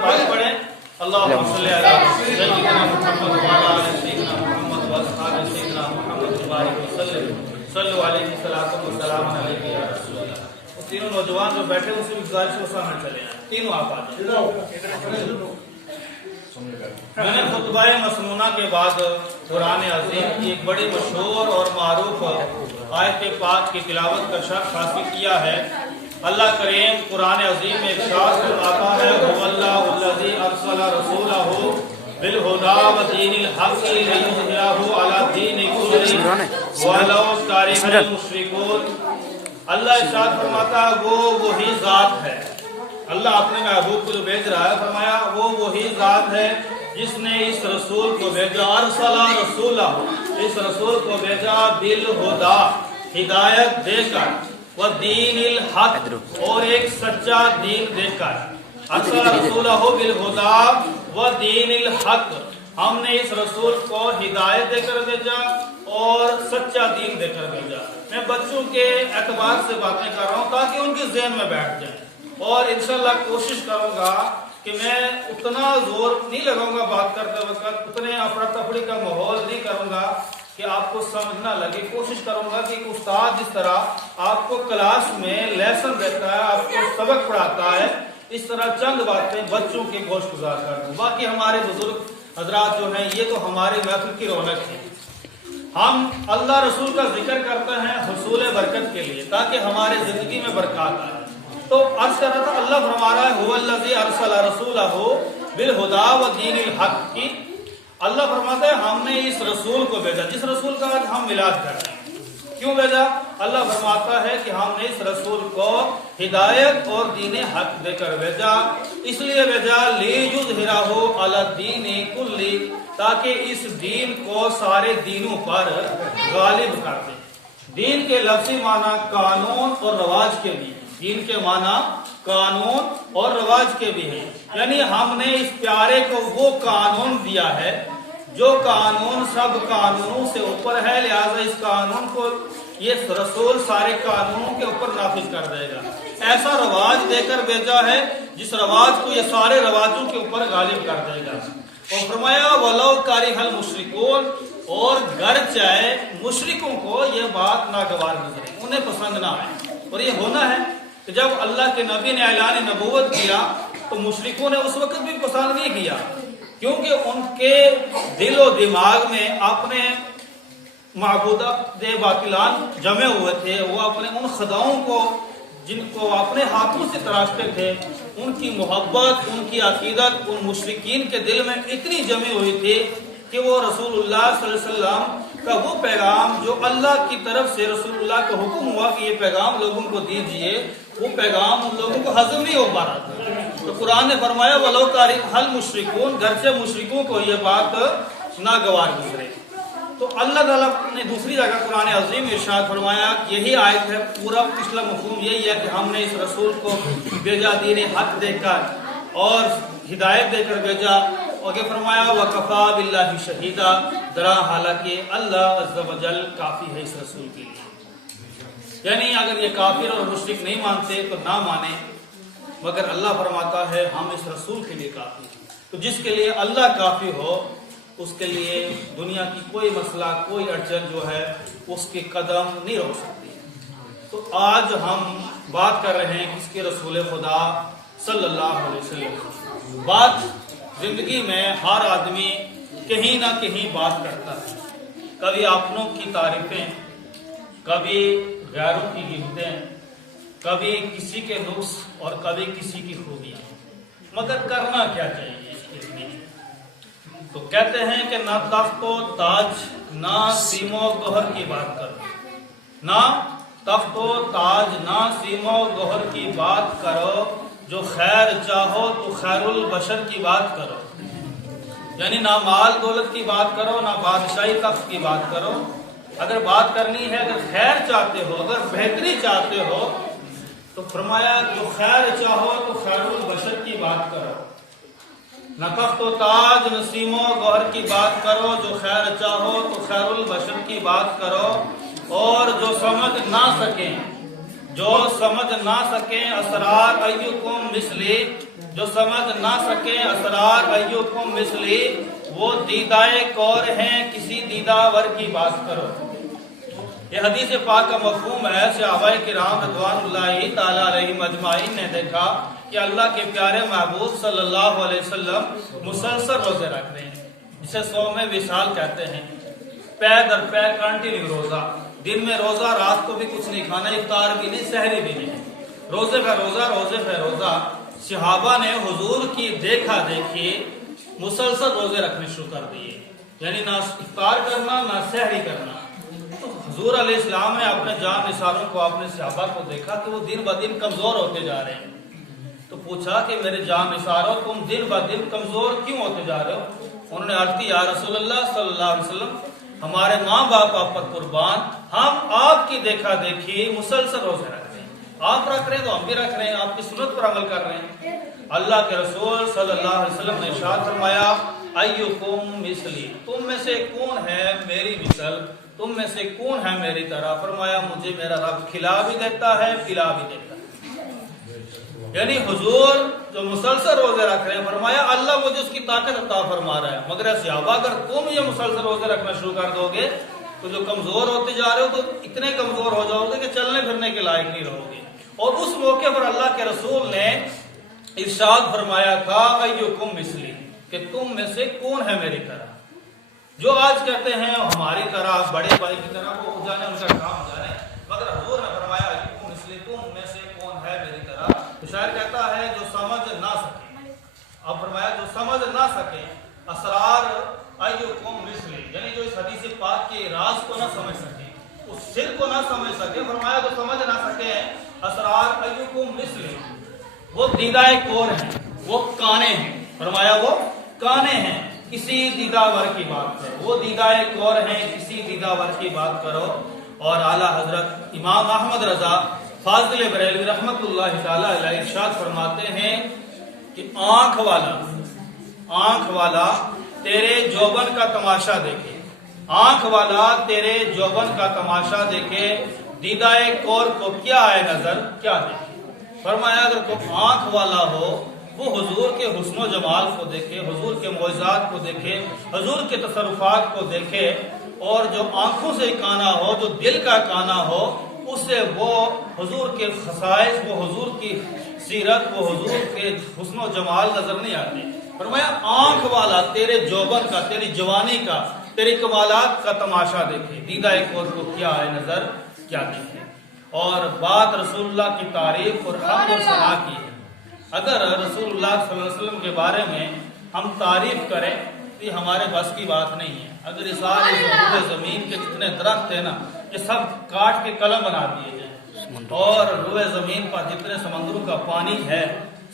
पाक पढ़ें। अल्लाहुम्मा सल्ली अला सय्यिदिना मुहम्मद व अला आलि सय्यिदिना मुहम्मद व अस्हाबि सय्यिदिना मुहम्मद व बारिक वसल्लम सल्लु अलैहि सलातु व सलाम अलैहि या रसूलल्लाह। वो तीनों नौजवान जो बैठे उनसे गुजारिश है सामने चले आए, तीनों आप आ जाओ। मैंने खुतबाए मसनूना के बाद कुरान अज़ीम की एक बड़ी मशहूर और मारूफ आयत पाक की तिलावत का शर्फ हासिल किया है। अल्लाह करीम कुरान अज़ीम में इरशाद फरमाता है, हुवल्लाहुल्लज़ी अरसला रसूलहु बिल हुदा व दीनिल हक़्क़ि लियुज़हिरहु अला दीनि कुल्लिहि वलौ करिहल मुश्रिकून। अल्लाह इरशाद फरमाता है वो वही जात है, अल्लाह अपने महबूब को जो भेज रहा है, फरमाया वो वही जात है जिसने इस रसूल को भेजा, अरसला रसूला, इस रसूल को भेजा बिल हुदा, हिदायत देकर, व दीनिल हक, और एक सच्चा दीन देकर। अरसला रसूलहु बिल हुदा व दीनिल हक, हमने इस रसूल को हिदायत देकर भेजा और सच्चा दीन देकर भेजा। मैं बच्चों के एतबार से बातें कर रहा हूँ ताकि उनके ज़हन में बैठ जाए, और इंशाल्लाह कोशिश करूंगा कि मैं उतना जोर नहीं लगाऊंगा बात करते वक्त, उतने अफरा तफरी का माहौल नहीं करूंगा कि आपको समझ ना लगे। कोशिश करूंगा कि उस्ताद जिस तरह आपको क्लास में लेसन देता है, आपको सबक पढ़ाता है, इस तरह चंद बातें बच्चों के गोश गुजार कर दूं। बाकी हमारे बुजुर्ग हजरात जो हैं ये तो हमारे महफिल की रौनक है। हम अल्लाह रसूल का जिक्र करते हैं हुसूल बरकत के लिए, ताकि हमारे जिंदगी में बरकत आए। तो अर्ज कर रहा था, अल्लाह फरमा रहा है हुवल्लज़ी अरसला रसूलहु बिल हुदा व दीनिल हक़ की। अल्लाह फरमाता है हमने इस रसूल को भेजा, जिस रसूल का आज हम मिलाद कर रहे हैं। क्यों भेजा? अल्लाह फरमाता है कि हमने इस रसूल को हिदायत और दीन हक देकर भेजा। इसलिए भेजा लियुज़हिरहु अला दीनि कुल्ली, ताकि इस दीन को सारे दीनों पर गालिब कर दे। दीन के लफ्ज़ी माना कानून और रवाज के भी, दीन के माना कानून और रवाज के भी हैं। यानी हमने इस प्यारे को वो कानून दिया है जो कानून सब कानूनों से ऊपर है, लिहाजा इस कानून को ये रसूल सारे कानूनों के ऊपर नाफिज कर देगा। ऐसा रवाज देकर भेजा है जिस रवाज को ये सारे रवाजों के ऊपर गालिब कर देगा। और फरमाया वलौ करिहल मुश्रिकून, और घर चाहे मुश्रिकों को ये बात नागवार गुजरे, उन्हें पसंद ना आए। और ये होना है कि जब अल्लाह के नबी ने ऐलान नबूवत किया तो मुशरिकों ने उस वक्त भी पसंद नहीं किया, क्योंकि उनके दिलो दिमाग में अपने माबूदा दे बातिलान जमे हुए थे। वो अपने उन खुदाओं को जिनको अपने हाथों से तराशते थे, उनकी मोहब्बत, उनकी अकीदत उन मुशरिकीन के दिल में इतनी जमी हुई थी कि वो रसूलुल्लाह सल्लल्लाहु अलैहि वसल्लम का वो पैगाम जो अल्लाह की तरफ से रसूलुल्लाह का हुक्म हुआ कि ये पैगाम लोगों को दीजिए, वो पैगाम उन लोगों को हजम नहीं हो पा रहा था। तो कुरान ने फरमाया वलो करिहल मुशरिकून, घर से मुशरिकों को ये बात नागवार गुजरे। तो अल्लाह ताला ने दूसरी जगह कुरान अज़ीम में इरशाद फरमाया, यही आयत है, पूरा पिछला मफ़हूम यही है कि हमने इस रसूल को भेजा दीन हक देकर और हिदायत देकर भेजा। और ये फरमाया वकफा बिल्लाहि शहीदा, दरा हालांकि अल्लाह अज़्ज़ा व जल काफी है इस रसूल के लिए। यानी अगर ये काफिर और मुशरिक नहीं मानते तो ना माने, मगर अल्लाह फरमाता है हम इस रसूल के लिए काफी हैं। तो जिसके लिए अल्लाह काफी हो उसके लिए दुनिया की कोई मसला, कोई अड़चन जो है उसके कदम नहीं रोक सकती। तो आज हम बात कर रहे हैं किसके? रसूल खुदा सल्लल्लाहु अलैहि वसल्लम। बात जिंदगी में हर आदमी कहीं ना कहीं बात करता है, कभी अपनों की तारीफें, कभी गैरों की गिफ्टें, कभी किसी के नुक्स और कभी किसी की खूबियां। मगर करना क्या चाहिए इसके लिए? तो कहते हैं कि ना तख्तो ताज ना सीमो गोहर की बात करो, ना तख्तो ताज ना सीमो गोहर की बात करो, जो खैर चाहो तो खैरुल बशर की बात करो। यानी ना माल दौलत की बात करो, ना बादशाही तख्त की बात करो। अगर बात करनी है, अगर खैर चाहते हो, अगर बेहतरी चाहते हो, तो फरमाया जो खैर चाहो तो खैरुल बशर की बात करो। न तख्तो ताज नसीमो गौहर की बात करो, जो खैर चाहो तो खैरुल बशर की बात करो। और जो समझ ना सके, जो समझ ना सके असरार अय्युकुम मिसली, जो समझ ना सके असरार अय्युकुम मिसली, वो दीदाए कौर हैं, किसी दीदावर की बात करो। ये हदीस पाक का मफहूम है। सहाबाए किराम रज़वानुल्लाहि ताला अलैहिम अजमाइन ने देखा कि अल्लाह के प्यारे महबूब सल्लल्लाहु अलैहि वसल्लम मुसलसल रोजे रख रहे हैं, जिसे सौम विसाल कहते हैं। पै दर पै कंटिन्यू रोजा, दिन में रोजा, रात को भी कुछ नहीं खाना, इफ्तार भी नहीं, सहरी भी नहीं, रोजे पे रोजा, रोजे पे रोजा। सहाबा ने हुजूर की देखा देखी मुसलसल रोजे रखने शुरू कर दिए, यानी ना इफ्तार करना ना सहरी करना। तो हुजूर अलैहिस्सलाम ने अपने जान निसारों को, अपने सहाबा को देखा कि वो दिन ब दिन कमजोर होते जा रहे हैं। तो पूछा कि मेरे जान निसारों, तुम दिन ब दिन कमजोर क्यों होते जा रहे हो? उन्होंने अर्ज की, या रसूलुल्लाह सल्लल्लाहु अलैहि वसल्लम, हमारे माँ बाप आप पर कुर्बान, हम आपकी देखा देखी मुसलसल रोजे रख रहे हैं। आप रख रहे हैं तो हम भी रख रहे हैं, आपकी सुन्नत पर अमल कर रहे हैं। अल्लाह के रसूल सल्लल्लाहु अलैहि वसल्लम ने इरशाद फरमाया, अय्युकुम मिसली, तुम में से कौन है मेरी मिसल, तुम में से कौन है मेरी तरह? फरमाया, मुझे मेरा रब खिला भी देता है, पिला भी देता है। यानी हुजूर जो मुसलसल रोजे रख रहे हैं, फरमाया अल्लाह मुझे उसकी ताकत अता फरमा रहा है। मगर सहाबा, अगर तुम ये मुसलसल रोजे रखना शुरू कर दोगे तो जो कमजोर होते जा रहे हो, तो इतने कमजोर हो जाओगे कि चलने फिरने के लायक नहीं रहोगे। और उस मौके पर अल्लाह के रसूल ने इरशाद फरमाया था, अय्युकुम मिसली, कि तुम में से कौन है मेरी तरह। जो आज कहते हैं हमारी तरह, बड़े भाई की तरह, वो जाने उनका काम जाने, मगर हुजूर ने फरमाया अय्युकुम मिसली, तुम में से कौन है मेरी तरह। तो शायर कहता है, जो समझ ना सके, अब फरमाया जो समझ ना सके असरार अय्युकुम मिसली, यानी जो इस हदीस पाक के राज को ना समझ सके, उस सिर को ना समझ सके, फरमाया जो समझ ना सके असरार अय्युकुम मिसली, वो दीदाए कौर हैं, वो काने हैं। फरमाया वो काने हैं, किसी दीदावर की बात करो। वो दीदाए कौर हैं, किसी दीदावर की बात करो। और आला हजरत इमाम अहमद रजा फाजिल बरेलवी रहमतुल्लाहि ताला अलैहि इरशाद फरमाते हैं कि आंख वाला तेरे जौबन का तमाशा देखे, आंख वाला तेरे जौबन का तमाशा देखे, दीदाए कौर को क्या है नजर, क्या देखे। फरमाया अगर कोई आंख वाला हो, वो हुजूर के हुस्न जमाल को देखे, हुजूर के मौजज़ात को देखे, हुजूर के तसर्रुफात को देखे, और जो आंखों से काना हो, जो दिल का काना हो, उससे वो हुजूर के खसाइस, वो हुजूर की सीरत, वो हुजूर के हुस्न जमाल नजर नहीं आते। फरमाया आंख वाला तेरे जौबन का, तेरी जवानी का, तेरी कमालात का तमाशा देखे, दीदाए कौर को क्या है नजर, क्या देखे। और बात रसूलुल्लाह की तारीफ और हम्द और सना की है। अगर रसूलुल्लाह सल्लल्लाहु अलैहि वसल्लम के बारे में हम तारीफ करें तो ये हमारे बस की बात नहीं है। अगर ये सारे रूए जमीन के जितने दरख्त है ना, ये सब काट के कलम बना दिए जाए, और रूए जमीन पर जितने समंदरों का पानी है,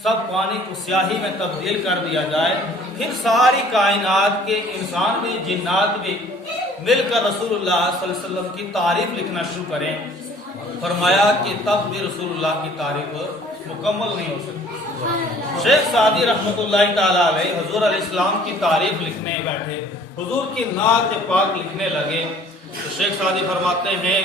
सब पानी को स्याही में तब्दील कर दिया जाए, फिर सारी कायनात के इंसान भी, जिन्नात भी मिलकर रसूलुल्लाह सल्लल्लाहु अलैहि वसल्लम की तारीफ लिखना शुरू करें, फरमाया कि तब भी रसूलुल्लाह की तारीफ मुकम्मल नहीं हो सकती। शेख सादी रहमतुल्लाहि ताला अलैहि हुजूर अलैहिस्सलाम की तारीफ लिखने बैठे, हुजूर की नात पाक लिखने लगे, तो शेख सादी फरमाते हैं,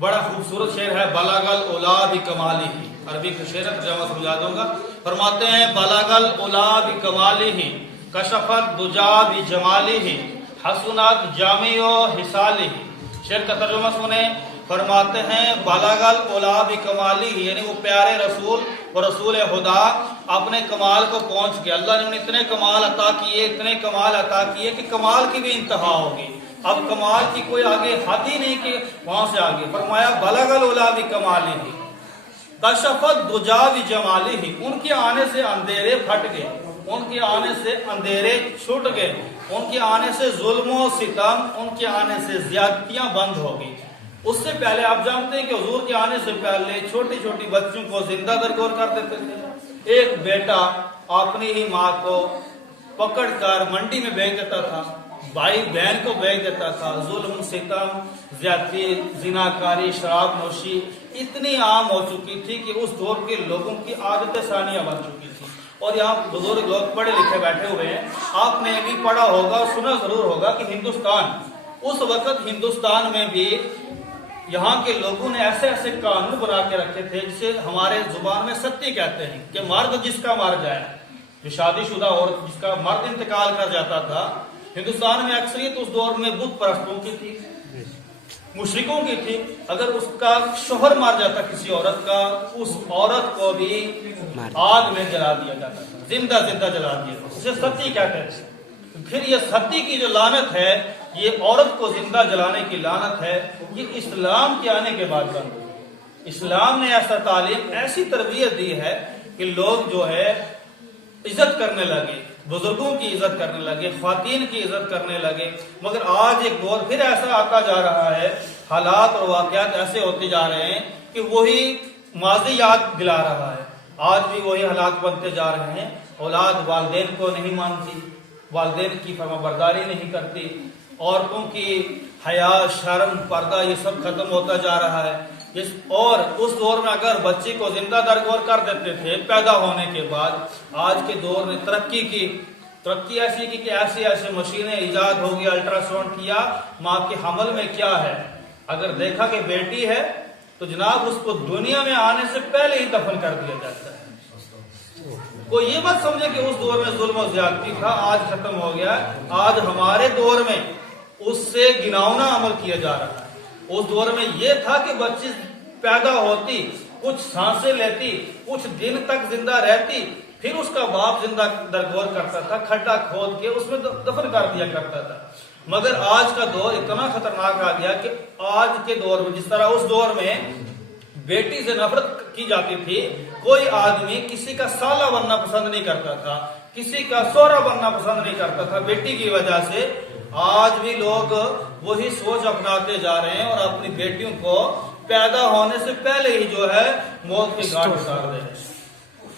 बड़ा खूबसूरत शेर है, बलागल उला बि कमालिही, अरबी का शेर तर्जुमा समझा दूंगा। फरमाते हैं, बलागल उला बि कमालिही, कशफत दुजा बि जमालिही, हसनत जामिओ हिसालिही। शेर का तर्जुमा सुने, फरमाते हैं बलागल उला बि कमालिही, यानी वो प्यारे रसूल और रसूल खुदा अपने कमाल को पहुंच गए। अल्लाह ने उन्हें इतने कमाल अता किए, इतने कमाल अता किए कि कमाल की भी इंतहा होगी, अब कमाल की कोई आगे हद ही नहीं कि वहां से आगे। फरमाया बलगल उला बि कमालिही, कशफत दुजा बि जमालिही, उनके आने से अंधेरे फट गए, उनके आने से अंधेरे छूट गए, उनके आने से जुल्म सितम, उनके आने से ज्यादतियां बंद हो गई। उससे पहले आप जानते हैं कि हुजूर के आने से पहले छोटी छोटी बच्चों को जिंदा दरगोर कर देते थे। एक बेटा अपनी ही माँ को पकड़कर मंडी में बेच देता था, भाई बहन को बेच देता था। जुल्म सितम, ज्यादती, जिनाकारी, शराब नोशी इतनी आम हो चुकी थी कि उस दौर के लोगों की आदतें सानिया बन चुकी थी। और यहाँ बुजुर्ग लोग पढ़े लिखे बैठे हुए हैं, आपने भी पढ़ा होगा, सुना जरूर होगा कि हिंदुस्तान, उस वक्त हिंदुस्तान में भी یہاں کے لوگوں نے ایسے ایسے قانون بنا کے رکھے تھے جسے ہمارے زبان میں ستی کہتے ہیں کہ مرد جس کا مر جائے، جو شادی شدہ عورت جس کا مرد انتقال کر جاتا تھا، ہندوستان میں اکثریت اس دور میں بت پرستوں کی تھی، مشرکوں کی تھی، اگر اس کا شوہر مر جاتا کسی عورت کا، اس عورت کو بھی آگ میں جلا دیا جاتا تھا، زندہ زندہ جلا دیا جاتا، اسے ستی کہتے تھے۔ پھر یہ ستی کی جو لعنت ہے، یہ عورت کو زندہ جلانے کی لعنت ہے، یہ اسلام کے آنے کے بعد بند ہوئی۔ اسلام نے ایسا تعلیم، ایسی تربیت دی ہے کہ لوگ جو ہے عزت کرنے لگے، بزرگوں کی عزت کرنے لگے، خواتین کی عزت کرنے لگے۔ مگر آج ایک دور پھر ایسا آتا جا رہا ہے، حالات اور واقعات ایسے ہوتے جا رہے ہیں کہ وہی ماضی یاد دلا رہا ہے۔ آج بھی وہی حالات بنتے جا رہے ہیں، اولاد والدین کو نہیں مانتی، والدین کی فرما برداری نہیں کرتی، عورتوں کی حیا، شرم، پردہ یہ سب ختم ہوتا جا رہا ہے۔ اور اس دور میں اگر بچی کو زندہ درگور کر دیتے تھے پیدا ہونے کے بعد، آج کے دور نے ترقی ایسی کی کہ ایسی ایسی مشینیں ایجاد ہو گیا، الٹرا ساؤنڈ کیا، ماں کے حمل میں کیا ہے، اگر دیکھا کہ بیٹی ہے تو جناب اس کو دنیا میں آنے سے پہلے ہی دفن کر دیا جاتا ہے۔ کوئی یہ مت سمجھے کہ اس دور میں ظلم و زیادتی تھا، آج ختم ہو گیا۔ آج ہمارے دور میں اس سے گناؤنا عمل کیا جا رہا ہے۔ اس دور میں یہ تھا کہ بچی پیدا ہوتی، کچھ سانسیں لیتی، کچھ دن تک زندہ رہتی، پھر اس کا باپ زندہ درگور کرتا تھا، کھڈا کھود کے اس میں دفن کر دیا کرتا تھا۔ مگر آج کا دور اتنا خطرناک آ گیا کہ آج کے دور میں جس طرح اس دور میں بیٹی سے نفرت کی جاتی تھی، کوئی آدمی کسی کا سالہ بننا پسند نہیں کرتا تھا، کسی کا سورا بننا پسند نہیں کرتا تھا بیٹی کی وجہ سے۔ آج بھی لوگ وہی سوچ اپناتے جا رہے ہیں اور اپنی بیٹیوں کو پیدا ہونے سے پہلے ہی جو ہے موت کے گھاٹ اتار دے رہے ہیں۔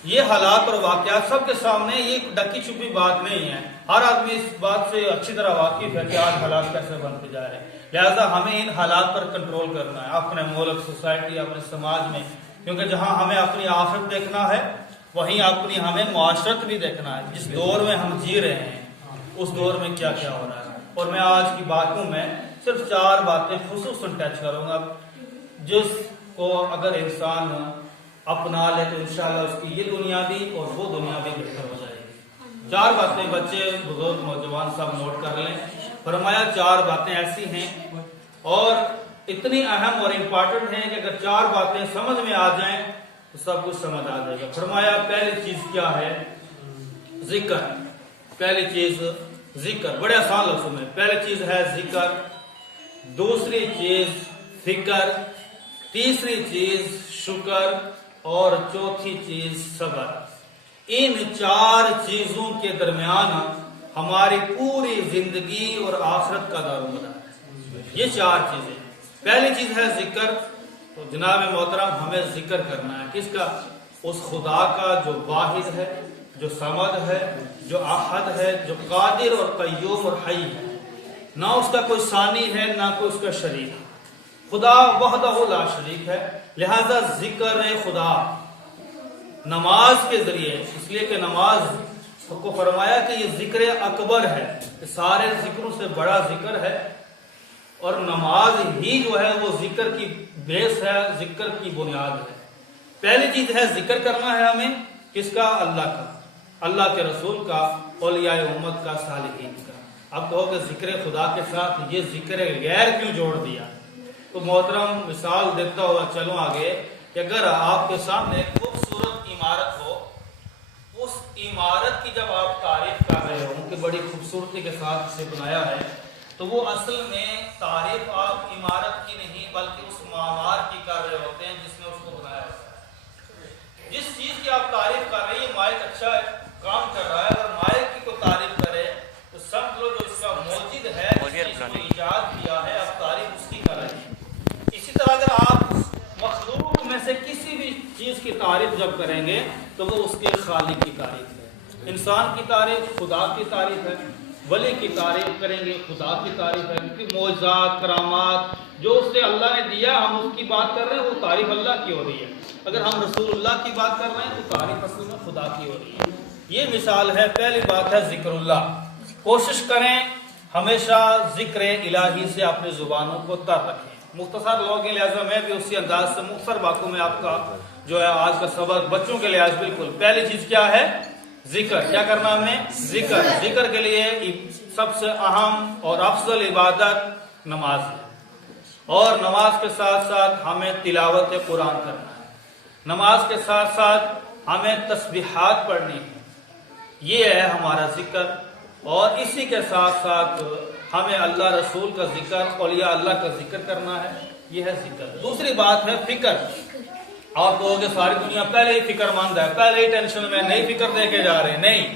یہ حالات اور واقعات سب کے سامنے، یہ ڈکی چھپی بات نہیں ہے، ہر آدمی اس بات سے اچھی طرح واقف ہے کہ آج حالات کیسے بنتے جا رہے ہیں۔ لہذا ہمیں ان حالات پر کنٹرول کرنا ہے اپنے ملک، سوسائٹی، اپنے سماج میں، کیونکہ جہاں ہمیں اپنی آخرت دیکھنا ہے وہیں اپنی ہمیں معاشرت بھی دیکھنا ہے۔ جس دور میں ہم جی رہے ہیں اس دور میں کیا کیا ہو رہا ہے۔ اور میں آج کی باتوں میں صرف 4 باتیں خصوصاً ٹچ کروں گا، جس کو اگر انسان اپنا لے تو انشاءاللہ اس کی یہ دنیا بھی اور وہ دنیا بھی بہتر ہو جائے گی۔ 4 باتیں بچے، بزرگ، نوجوان سب نوٹ کر لیں۔ فرمایا 4 باتیں ایسی ہیں اور اتنی اہم اور امپورٹنٹ ہیں کہ اگر 4 باتیں سمجھ میں آ جائیں تو سب کچھ سمجھ آ جائے گا۔ فرمایا پہلی چیز کیا ہے؟ ذکر۔ پہلی چیز ذکر، بڑے آسان لفظوں میں، پہلی چیز ہے ذکر، دوسری چیز فکر، تیسری چیز شکر اور چوتھی چیز صبر۔ ان 4 چیزوں کے درمیان ہماری پوری زندگی اور آخرت کا دارومدار ہے۔ یہ 4 چیزیں، پہلی چیز ہے ذکر۔ تو جناب محترم ہمیں ذکر کرنا ہے کس کا؟ اس خدا کا جو واحد ہے، جو صمد ہے، جو احد ہے، جو قادر اور قیوم اور حی ہے، نہ اس کا کوئی ثانی ہے نہ کوئی اس کا شریک۔ خدا وحدہ لا شریک ہے، لہذا ذکر خدا نماز کے ذریعے، اس لیے کہ نماز کو فرمایا کہ یہ ذکر اکبر ہے، سارے ذکروں سے بڑا ذکر ہے، اور نماز ہی جو ہے وہ ذکر کی بیس ہے، ذکر کی بنیاد ہے۔ پہلی چیز ہے ذکر کرنا ہے ہمیں کس کا؟ اللہ کا، اللہ کے رسول کا، اولیاء امت کا، صالحین کا۔ اب کہو کہ ذکر خدا کے ساتھ یہ ذکر غیر کیوں جوڑ دیا؟ تو محترم مثال دیتا ہوا چلوں آگے کہ اگر آپ کے سامنے ایک خوبصورت عمارت ہو، اس عمارت کی جب آپ تعریف کر رہے ہوں کہ بڑی خوبصورتی کے ساتھ اسے بنایا ہے، تو وہ اصل میں تعریف آپ عمارت کی نہیں بلکہ اس معمار کی کر رہے ہوتے ہیں جس نے اس کو بنایا ہوتا ہے۔ جس چیز کی آپ تعریف کر رہے ہیں، یہ مائک اچھا کام کر رہا ہے، اگر مائک کی کوئی تعریف کرے تو سمجھ لو جو اس کا موجد ہے، جس کو ایجاد کیا ہے، آپ تعریف اس کی کر رہے ہیں۔ اسی طرح اگر آپ مخلوق میں سے کسی بھی چیز کی تعریف جب کریں گے تو وہ اس کے خالق کی تعریف ہے۔ انسان کی تعریف خدا کی تعریف ہے، ولی کی تعریف کریں گے خدا کی تعریف ہے، کیونکہ معجزات، کرامات جو اس سے اللہ نے دیا ہم اس کی بات کر رہے ہیں، وہ تعریف اللہ کی ہو رہی ہے۔ اگر ہم رسول اللہ کی بات کر رہے ہیں تو تعریف اصل میں خدا کی ہو رہی ہے۔ یہ مثال ہے، پہلی بات ہے ذکر اللہ۔ کوشش کریں ہمیشہ ذکر الہی سے اپنی زبانوں کو تر رکھیں۔ مختصر لوگ ہیں، لہٰذا میں بھی اسی انداز سے مختصر باتوں میں آپ کا جو ہے آج کا سبق بچوں کے لحاظ بالکل پہلی چیز کیا ہے؟ ذکر. کیا کرنا ہمیں؟ ذکر. ذکر کے لیے سب سے اہم اور افضل عبادت نماز ہے، اور نماز کے ساتھ ساتھ ہمیں تلاوت قرآن کرنا ہے، نماز کے ساتھ ساتھ ہمیں تسبیحات پڑھنی ہے. یہ ہے ہمارا ذکر. اور اسی کے ساتھ ساتھ ہمیں اللہ رسول کا ذکر، اولیاء اللہ کا ذکر کرنا ہے. یہ ہے ذکر. دوسری بات ہے فکر. آپ لوگوں کے ساری دنیا پہلے ہی فکر مند ہے، پہلے ہی ٹینشن میں، نئی فکر دے کے جا رہے ہیں. نہیں،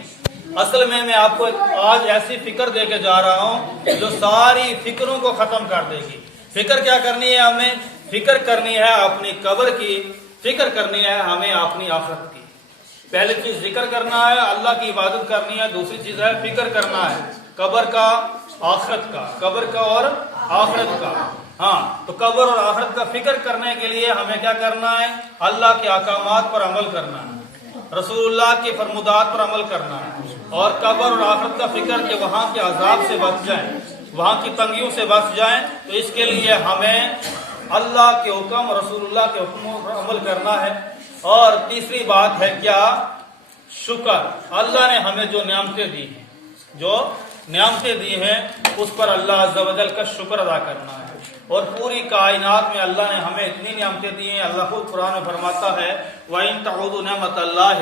اصل میں آپ کو آج ایسی فکر دے کے جا رہا ہوں جو ساری فکروں کو ختم کر دے گی. فکر کیا کرنی ہے ہمیں؟ فکر کرنی ہے اپنی قبر کی، فکر کرنی ہے ہمیں اپنی آخرت کی. پہلی چیز ذکر کرنا ہے، اللہ کی عبادت کرنی ہے. دوسری چیز ہے فکر کرنا ہے قبر کا، آخرت کا، قبر کا اور آخرت کا. ہاں، تو قبر اور آخرت کا فکر کرنے کے لیے ہمیں کیا کرنا ہے؟ اللہ کے احکامات پر عمل کرنا ہے، رسول اللہ کے فرمودات پر عمل کرنا ہے، اور قبر اور آخرت کا فکر کہ وہاں کے عذاب سے بچ جائیں، وہاں کی تنگیوں سے بچ جائیں. تو اس کے لیے ہمیں اللہ کے حکم، رسول اللہ کے حکموں پر عمل کرنا ہے. اور تیسری بات ہے کیا؟ شکر. اللہ نے ہمیں جو نعمتیں دی ہیں، جو نعمتیں دی ہیں، اس پر اللہ عز و جل کا شکر ادا کرنا ہے. اور پوری کائنات میں اللہ نے ہمیں اتنی نعمتیں دی ہیں. اللہ خود قرآن میں فرماتا ہے وَإِن تَعُدُّوا نِعْمَتَ اللَّهِ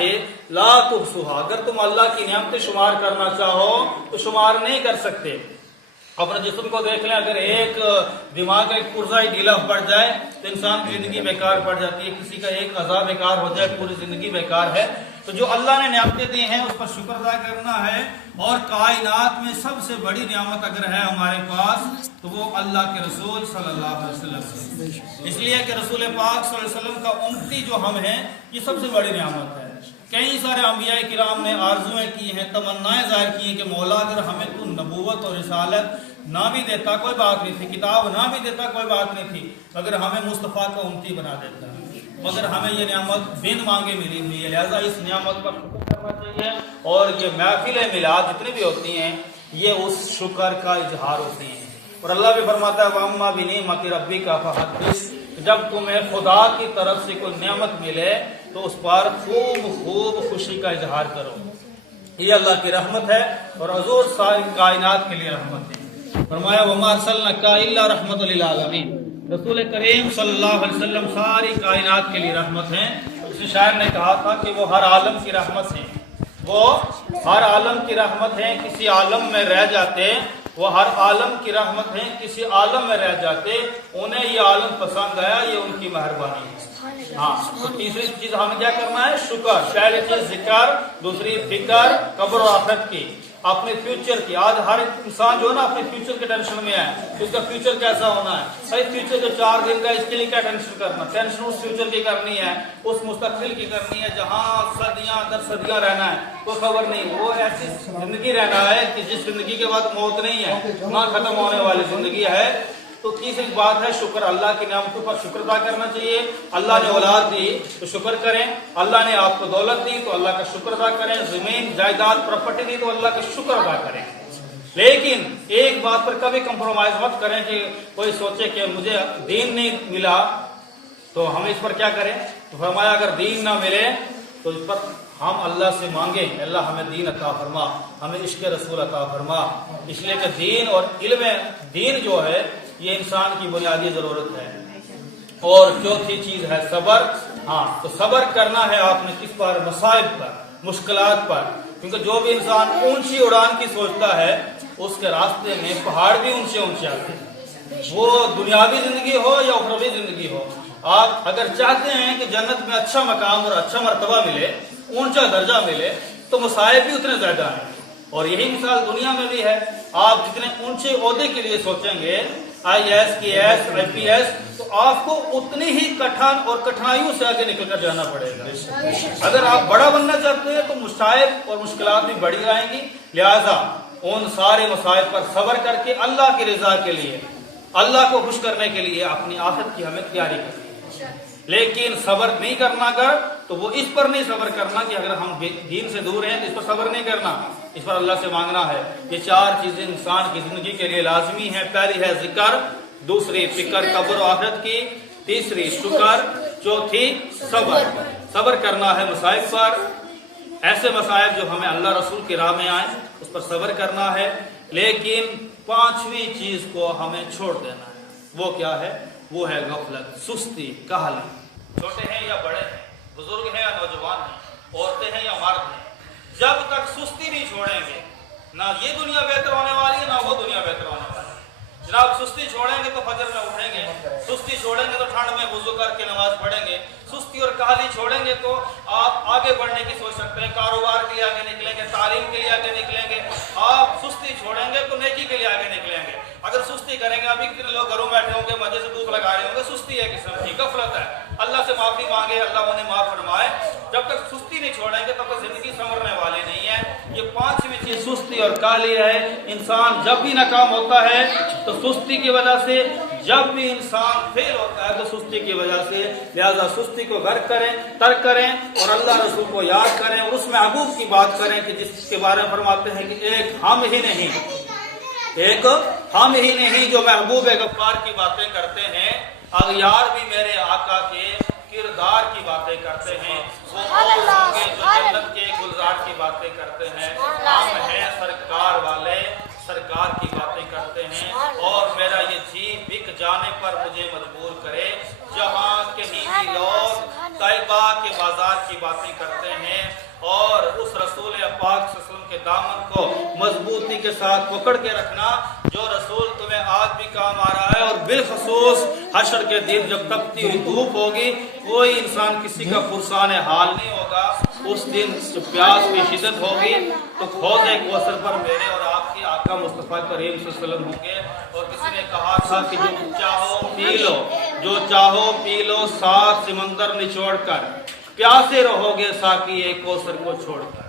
لَا تُحْصُوهَا. اگر تم اللہ کی نعمتیں شمار کرنا چاہو تو شمار نہیں کر سکتے. اپنے جسم کو دیکھ لیں، اگر ایک دماغ کا ایک پرزہ ہی ڈھیلا پڑ جائے تو انسان کی زندگی بیکار پڑ جاتی ہے. کسی کا ایک اعضاء بیکار ہو جائے پوری زندگی بیکار ہے. تو جو اللہ نے نعمتیں دی ہیں اس پر شکر ادا کرنا ہے. اور کائنات میں سب سے بڑی نعمت اگر ہے ہمارے پاس تو وہ اللہ کے رسول صلی اللہ علیہ وسلم. اس لیے کہ رسول پاک صلی اللہ علیہ وسلم کا امتی جو ہم ہیں، یہ سب سے بڑی نعمت ہے. کئی سارے انبیاء کرام نے آرزویں کی ہیں، تمنائیں ظاہر کی ہیں کہ مولا اگر ہمیں تو نبوت اور رسالت نہ بھی دیتا کوئی بات نہیں تھی، کتاب نہ بھی دیتا کوئی بات نہیں تھی، مگر ہمیں مصطفیٰ کا امتی بنا دیتا. مگر ہمیں یہ نعمت بن مانگے ملی ہوئی ہے، لہذا اس نعمت پر شکر کرنا چاہیے. اور یہ محفل میلاد جتنی بھی ہوتی ہیں یہ اس شکر کا اظہار ہوتی ہیں. اور اللہ بھی فرماتا ہے وَأَمَّا بِنِعْمَةِ رَبِّكَ فَحَدِّثْ. جب تمہیں خدا کی طرف سے کوئی نعمت ملے تو اس پر خوب خوشی کا اظہار کرو. یہ اللہ کی رحمت ہے اور حضور ساری کائنات کے لیے رحمت ہے. فرمایا وَمَا أَرْسَلْنَاكَ إِلَّا رَحْمَةً لِلْعَالَمِينَ. رسول کریم صلی اللہ علیہ وسلم ساری کائنات کے لیے رحمت ہیں. اس شاعر نے کہا تھا کہ وہ ہر عالم کی رحمت ہیں، وہ ہر عالم کی رحمت ہیں. کسی عالم میں رہ جاتے، وہ ہر عالم کی رحمت ہیں، کسی عالم میں رہ جاتے، انہیں یہ عالم پسند آیا، یہ ان کی مہربانی ہے. ہاں، تو تیسری چیز ہمیں کیا کرنا ہے؟ شکر. پہلی چیز ذکر، دوسری فکر قبر و آخرت کی، اپنے فیوچر کی. آج ہر انسان جو ہے نا اپنے فیوچر کے ٹینشن میں ہے کہ اس کا فیوچر کیسا ہونا ہے. بھائی فیوچر جو 4 دن کا، اس کے لیے کیا ٹینشن کرنا؟ ٹینشن اس فیوچر کی کرنی ہے، اس مستقبل کی کرنی ہے جہاں صدیاں در صدیاں رہنا ہے. کوئی خبر نہیں، وہ ایسی زندگی رہنا ہے کہ جس زندگی کے بعد موت نہیں ہے، نہ ختم ہونے والی زندگی ہے. تو تیسری بات ہے شکر. اللہ کی نعمتوں پر شکر ادا کرنا چاہیے. اللہ نے اولاد دی تو شکر کریں، اللہ نے آپ کو دولت دی تو اللہ کا شکر ادا کریں، زمین جائیداد پراپرٹی دی تو اللہ کا شکر ادا کریں. لیکن ایک بات پر کبھی کمپرومائز مت کریں کہ کوئی سوچے کہ مجھے دین نہیں ملا تو ہم اس پر کیا کریں. تو فرمایا اگر دین نہ ملے تو اس پر ہم اللہ سے مانگیں اللہ ہمیں دین عطا فرما، ہمیں عشق رسول عطا فرما. اس لیے کہ دین اور علم دین جو ہے یہ انسان کی بنیادی ضرورت ہے. اور چوتھی چیز ہے صبر. ہاں، تو صبر کرنا ہے آپ نے کس پر؟ مصائب پر، مشکلات پر. کیونکہ جو بھی انسان اونچی اڑان کی سوچتا ہے اس کے راستے میں پہاڑ بھی اونچے اونچے آتے ہیں، وہ دنیاوی زندگی ہو یا اخروی زندگی ہو. آپ اگر چاہتے ہیں کہ جنت میں اچھا مقام اور اچھا مرتبہ ملے، اونچا درجہ ملے، تو مصائب بھی اتنے زیادہ ہیں. اور یہی مثال دنیا میں بھی ہے. آپ جتنے اونچے عہدے کے لیے سوچیں گے، IAS KS IPS، تو آپ کو اتنی ہی کٹھن اور کٹھنائیوں سے آگے نکل کر جانا پڑے گا. اگر آپ بڑا بننا چاہتے ہیں تو مصائب اور مشکلات بھی بڑی آئیں گی. لہذا ان سارے مصائب پر صبر کر کے اللہ کی رضا کے لیے، اللہ کو خوش کرنے کے لیے اپنی آخرت کی ہمیں تیاری کرنی ہے. لیکن صبر نہیں کرنا اگر تو وہ اس پر نہیں صبر کرنا کہ اگر ہم دین سے دور ہیں تو اس پر صبر نہیں کرنا، اس پر اللہ سے مانگنا ہے. یہ 4 چیزیں انسان کی زندگی کے لیے لازمی ہیں. پہلی ہے ذکر، दूसरी फिक्र कब्र और आखिरत की, तीसरी शुक्र, चौथी सब्र। सब्र करना है मसाइब पर, ऐसे मसाइब जो हमें अल्लाह रसूल की राह में आए उस पर सब्र करना है। लेकिन पांचवी चीज को हमें छोड़ देना है। वो क्या है? वो है गफलत, सुस्ती, काहली। छोटे हैं या बड़े हैं, बुजुर्ग हैं या नौजवान हैं, औरतें हैं या मर्द हैं, जब तक सुस्ती नहीं छोड़ेंगे ना ये दुनिया बेहतर होने वाली है ना वो दुनिया बेहतर होने वाली है। जनाब सुस्ती छोड़ेंगे तो फजर में उठेंगे, सुस्ती छोड़ेंगे तो ठंड में वुजू करके नमाज पढ़ेंगे, सुस्ती और काहली छोड़ेंगे तो आप आगे बढ़ने की सोच सकते हैं, कारोबार के लिए आगे निकलेंगे, तालीम के लिए आगे निकलेंगे। आप सुस्ती छोड़ेंगे तो नेकी के लिए आगे निकलेंगे। अगर सुस्ती करेंगे, अभी कितने लोग घरों बैठे होंगे, मजे से धूप लगा रहे होंगे, सुस्ती है किस्म की, गफलत है। अल्लाह से माफी मांगे, अल्लाह उन्हें माफ फरमाए। जब तक सुस्ती नहीं छोड़ेंगे तब तक जिंदगी संवरने वाली नहीं है। ये पांचवी चीज सुस्ती और काहली है। इंसान जब भी नाकाम होता है तो सुस्ती की वजह से, जब भी इंसान फेल होता है तो सुस्ती की वजह से। लिहाजा सुस्ती को गर्क करें, तर्क करें और अल्लाह रसूल को याद करें और उस महबूब की बात करें कि जिसके बारे में फरमाते हैं कि एक हम ही नहीं जो महबूब गफ्फार की बातें करते हैं, अगयार भी मेरे आका के किरदार की बातें करते हैं, वो होंगे जो जन्नत के गुलजार की बातें करते हैं। हम हैं सरकार वाले, सरकार की बातें करते हैं। और मेरा ये जी बिक जाने पर मुझे मजबूर करे, जहाँ कहीं भी लोग तैयबा के बाजार की बातें करते हैं और उस रसूल पाक सल्लल्लाहु अलैहि वसल्लम के दामन को मजबूती के साथ पकड़ के रखना, जो रसूल तुम्हें आज भी काम आ रहा है। और बिलखसूस हशर के दिन जब तपती हुई धूप होगी, कोई इंसान किसी का पुरसान हाल नहीं होगा। उस दिन जब प्यास की शिद्दत होगी तो खौज़े कौसर पर मेरे और आपके आका मुस्तफ़ा करीम सल्लल्लाहु अलैहि वसल्लम होंगे। और किसी ने कहा था कि जो चाहो पी लो, सात समंदर निचोड़ कर, प्यासे रहोगे साकी एक कौसर को छोड़कर।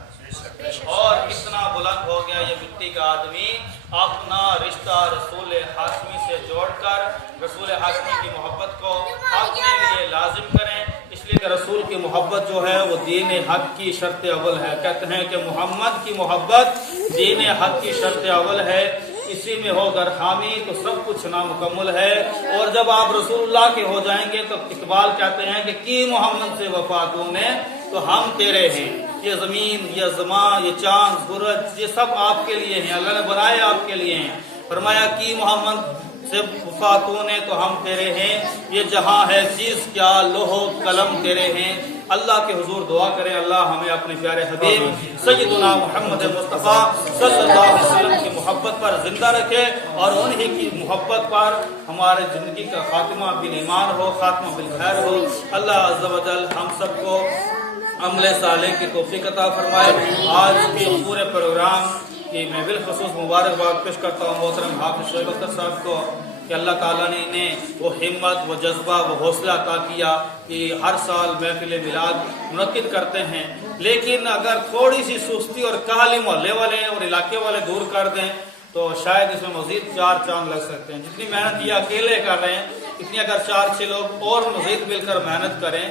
और कितना बुलंद हो गया ये मिट्टी का आदमी, अपना रिश्ता रसूल हाशमी से जोड़कर रसूल हाशमी की मोहब्बत को अपने लिए लाजिम करें। इसलिए कि रसूल की मोहब्बत जो है वो दीन हक की शर्त अव्वल है। कहते हैं कि मोहम्मद की मोहब्बत दीन हक की शर्त अव्वल है, इसी में हो गर हामी तो सब कुछ नामुकम्मल है। और जब आप रसूलुल्लाह के हो जाएंगे तो इकबाल कहते हैं कि मोहम्मद से वफा तूने तो हम तेरे हैं। ये जमीन, ये जमा, ये चांद, सूरज, ये सब आपके लिए हैं, अल्लाह ने बनाए आपके लिए हैं। फरमाया कि मोहम्मद से वफा तूने तो हम तेरे हैं। ये जहां है चीज क्या, लोहो कलम तेरे हैं। अल्लाह के हुजूर दुआ करें, अल्लाह हमें अपने प्यारे हबीब सैयदुना मुहम्मद मुस्तफ़ा सल्लल्लाहु अलैहि वसल्लम की मोहब्बत पर जिंदा रखे और उन्हीं की मोहब्बत पर हमारे जिंदगी का खात्मा बिल ईमान हो, खात्मा बिल खैर हो। अल्लाह अज़्ज़ व जल हम सबको अमले साले की तौफीक अता फरमाए। आज के पूरे प्रोग्राम की मैं बिलखसूस मुबारकबाद पेश करता हूँ मोहतरम हाफिज शोएब अख्तर साहब को कि अल्लाह ताला ने इन्हें वो हिम्मत, वो जज्बा, वो हौसला अता किया कि हर साल महफिल मिलाद मुनक्किद करते हैं। लेकिन अगर थोड़ी सी सुस्ती और काहली मोहल्ले वाले और इलाके वाले दूर कर दें तो शायद इसमें मजीद 4 चांद लग सकते हैं। जितनी मेहनत ये अकेले कर रहे हैं, इतनी अगर 4-6 लोग और मजीद मिलकर मेहनत करें